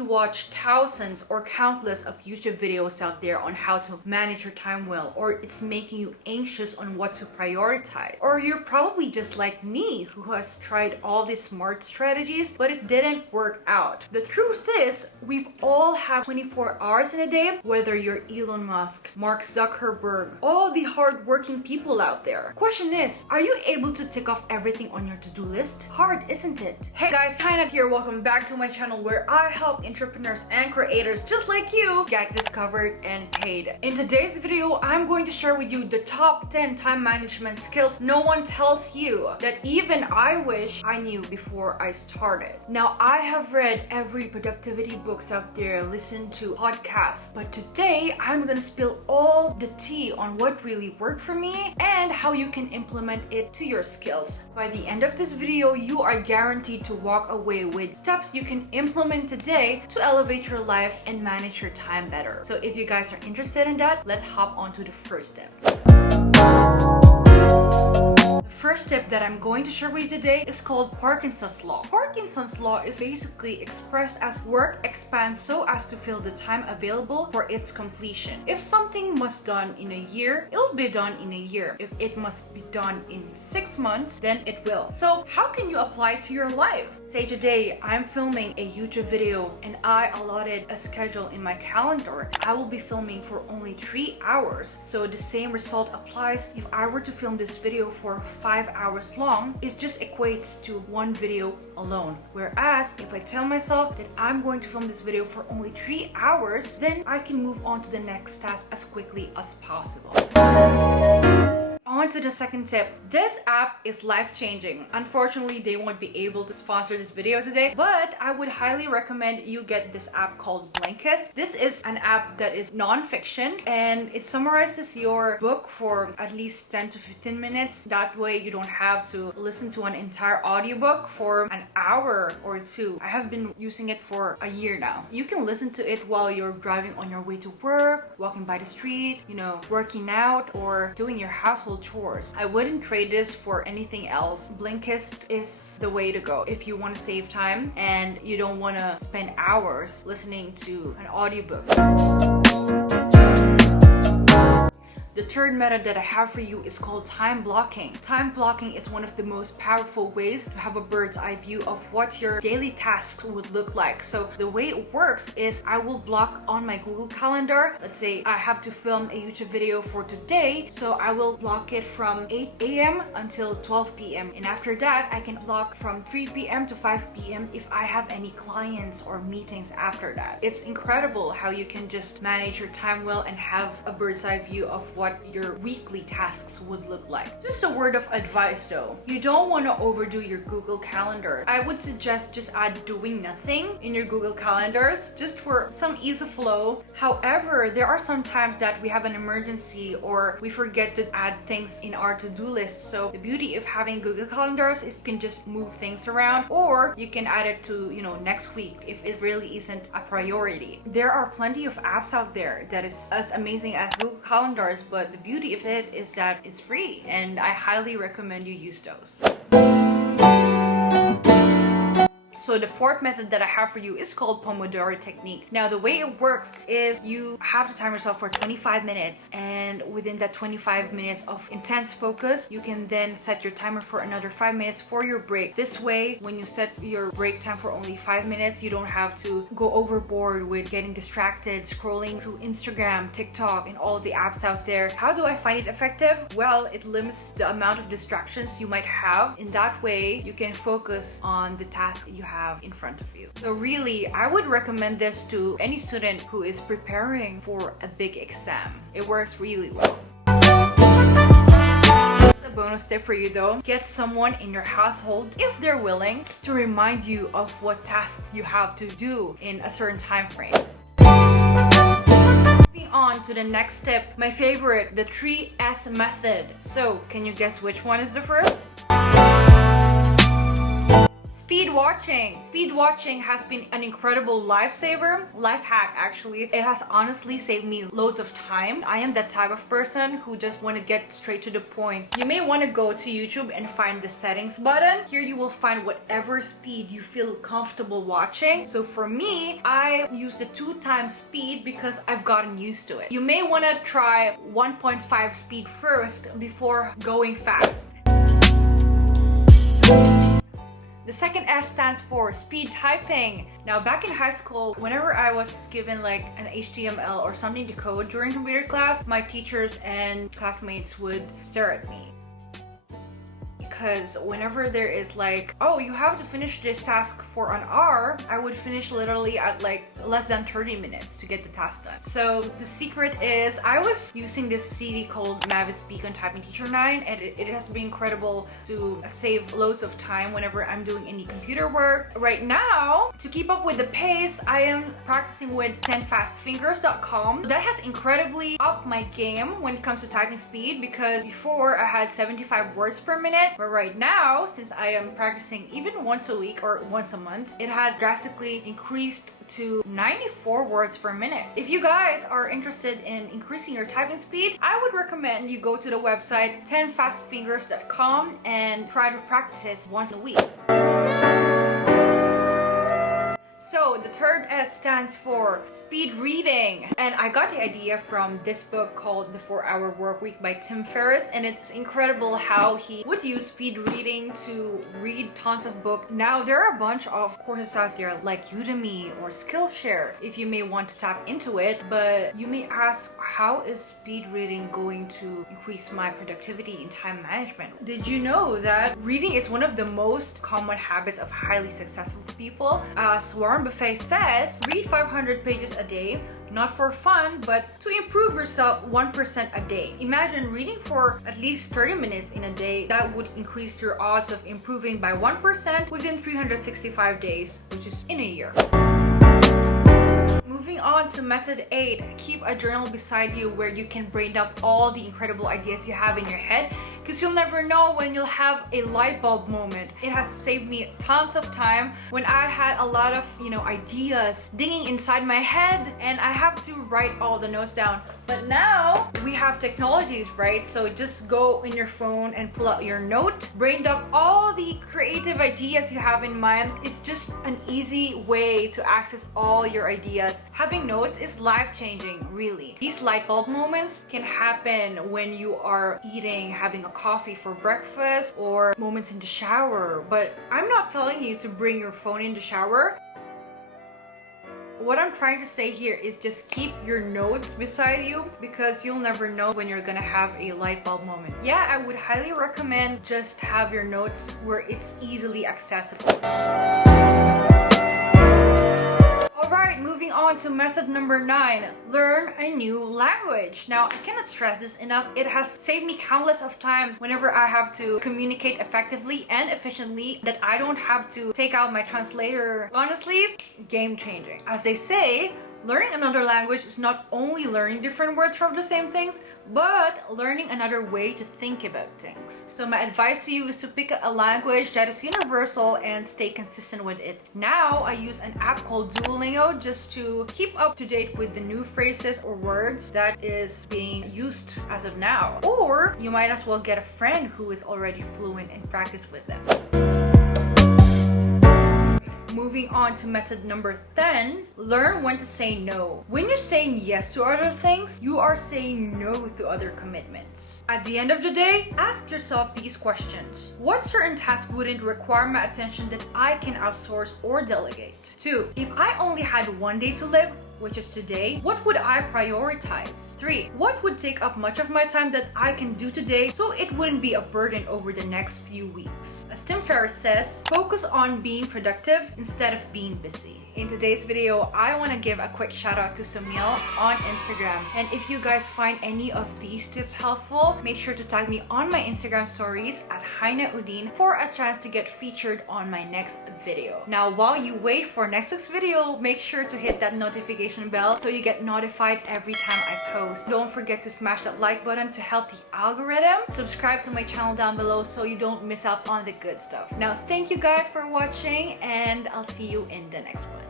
you watch thousands or countless of YouTube videos out there on how to manage your time well, or it's making you anxious on what to prioritize, or you're probably just like me who has tried all these smart strategies but it didn't work out. The truth is, we've all have 24 hours in a day, whether you're Elon Musk, Mark Zuckerberg, all the hard-working people out there. Question is, are you able to tick off everything on your to-do list? Hard, isn't it? Hey guys, Shoutout here. Welcome back to my channel where I help entrepreneurs and creators just like you get discovered and paid. In today's video, I'm going to share with you the top 10 time management skills no one tells you that even I wish I knew before I started. Now, I have read every productivity books out there, listened to podcasts, but today I'm gonna spill all the tea on what really worked for me and how you can implement it to your skills. By the end of this video, you are guaranteed to walk away with steps you can implement today to elevate your life and manage your time better. So if you guys are interested in that, let's hop on to the first step. The first step that I'm going to share with you today is called Parkinson's Law. Parkinson's Law is basically expressed as work expands so as to fill the time available for its completion. If something must done in a year, it'll be done in a year. If it must be done in 6 months, then it will. So how can you apply it to your life? Say today, I'm filming a YouTube video and I allotted a schedule in my calendar. I will be filming for only 3 hours. So the same result applies if I were to film this video for 5 hours long. It just equates to one video alone. Whereas if I tell myself that I'm going to film this video for only 3 hours, then I can move on to the next task as quickly as possible. On to the second tip. This app is life-changing. Unfortunately, they won't be able to sponsor this video today, but I would highly recommend you get this app called Blinkist. This is an app that is non-fiction and it summarizes your book for at least 10 to 15 minutes. That way you don't have to listen to an entire audiobook for an hour or two. I have been using it for a year now. You can listen to it while you're driving on your way to work, walking by the street, working out, or doing your household chores. I wouldn't trade this for anything else. Blinkist is the way to go if you want to save time and you don't want to spend hours listening to an audiobook. The third method that I have for you is called time blocking. Time blocking is one of the most powerful ways to have a bird's eye view of what your daily tasks would look like. So the way it works is I will block on my Google Calendar. Let's say I have to film a YouTube video for today, so I will block it from 8 a.m. until 12 p.m. And after that, I can block from 3 p.m. to 5 p.m. if I have any clients or meetings after that. It's incredible how you can just manage your time well and have a bird's eye view of what your weekly tasks would look like. Just a word of advice though, you don't want to overdo your Google Calendar. I would suggest just add doing nothing in your Google Calendars just for some ease of flow. However, there are some times that we have an emergency or we forget to add things in our to-do list. So the beauty of having Google Calendars is you can just move things around, or you can add it to next week if it really isn't a priority. There are plenty of apps out there that is as amazing as Google Calendars, but the beauty of it is that it's free and I highly recommend you use those. So the fourth method that I have for you is called Pomodoro technique. Now the way it works is you have to time yourself for 25 minutes, and within that 25 minutes of intense focus, you can then set your timer for another 5 minutes for your break. This way, when you set your break time for only 5 minutes, you don't have to go overboard with getting distracted, scrolling through Instagram, TikTok, and all the apps out there. How do I find it effective? Well, it limits the amount of distractions you might have. In that way, you can focus on the task you have in front of you. So really, I would recommend this to any student who is preparing for a big exam. It works really well. A bonus tip for you though, get someone in your household, if they're willing, to remind you of what tasks you have to do in a certain time frame. Moving on to the next tip, my favorite, the 3S method. So can you guess which one is the first? Speed, watching. Speed watching has been an incredible lifesaver, life hack actually. It has honestly saved me loads of time. I am that type of person who just want to get straight to the point. You may want to go to YouTube and find the settings button. Here you will find whatever speed you feel comfortable watching. So for me, I use the 2x speed because I've gotten used to it. You may want to try 1.5 speed first before going fast. The second S stands for speed typing. Now, back in high school, whenever I was given like an HTML or something to code during computer class, my teachers and classmates would stare at me. Because whenever there is like, oh, you have to finish this task for an hour, I would finish literally at like less than 30 minutes to get the task done. So the secret is I was using this CD called Mavis Beacon Typing Teacher 9, and it has been incredible to save loads of time whenever I'm doing any computer work. Right now, to keep up with the pace, I am practicing with 10fastfingers.com. That has incredibly upped my game when it comes to typing speed, because before I had 75 words per minute, but right now, since I am practicing even once a week or once a month, it had drastically increased to 94 words per minute. If you guys are interested in increasing your typing speed, I would recommend you go to the website 10fastfingers.com and try to practice once a week. So the third S stands for speed reading, and I got the idea from this book called The 4-Hour Workweek by Tim Ferris, and it's incredible how he would use speed reading to read tons of books. Now there are a bunch of courses out there like Udemy or Skillshare if you may want to tap into it, but you may ask, how is speed reading going to increase my productivity in time management? Did you know that reading is one of the most common habits of highly successful people? As Warren Buffett says, read 500 pages a day, not for fun, but to improve yourself 1% a day. Imagine reading for at least 30 minutes in a day. That would increase your odds of improving by 1% within 365 days, which is in a year. Moving on to method 8, keep a journal beside you where you can brain dump all the incredible ideas you have in your head, because you'll never know when you'll have a light bulb moment. It has saved me tons of time when I had a lot of, ideas dinging inside my head and I have to write all the notes down. But now we have technologies, right? So just go in your phone and pull out your note, brain dump all the creative ideas you have in mind. It's just an easy way to access all your ideas. Having notes is life-changing, really. These light bulb moments can happen when you are eating, having a coffee for breakfast, or moments in the shower. But I'm not telling you to bring your phone in the shower. What I'm trying to say here is just keep your notes beside you, because you'll never know when you're gonna have a light bulb moment. Yeah, I would highly recommend just have your notes where it's easily accessible. Alright, moving on to method number 9, learn a new language. Now, I cannot stress this enough. It has saved me countless of times whenever I have to communicate effectively and efficiently that I don't have to take out my translator. Honestly, game changing. As they say, learning another language is not only learning different words from the same things, but learning another way to think about things. So my advice to you is to pick a language that is universal and stay consistent with it. Now I use an app called Duolingo just to keep up to date with the new phrases or words that is being used as of now. Or you might as well get a friend who is already fluent and practice with them. Moving on to method number 10, learn when to say no. When you're saying yes to other things, you are saying no to other commitments. At the end of the day, ask yourself these questions. What certain task wouldn't require my attention that I can outsource or delegate? 2. If I only had one day to live, which is today, what would I prioritize? 3. What would take up much of my time that I can do today so it wouldn't be a burden over the next few weeks? As Tim Ferris says, focus on being productive instead of being busy. In today's video, I want to give a quick shout out to Samil on Instagram. And if you guys find any of these tips helpful, make sure to tag me on my Instagram stories at HaineUdin for a chance to get featured on my next video. Now, while you wait for next week's video, make sure to hit that notification bell so you get notified every time I post. Don't forget to smash that like button to help the algorithm. Subscribe to my channel down below so you don't miss out on the good stuff. Now, thank you guys for watching, and I'll see you in the next one.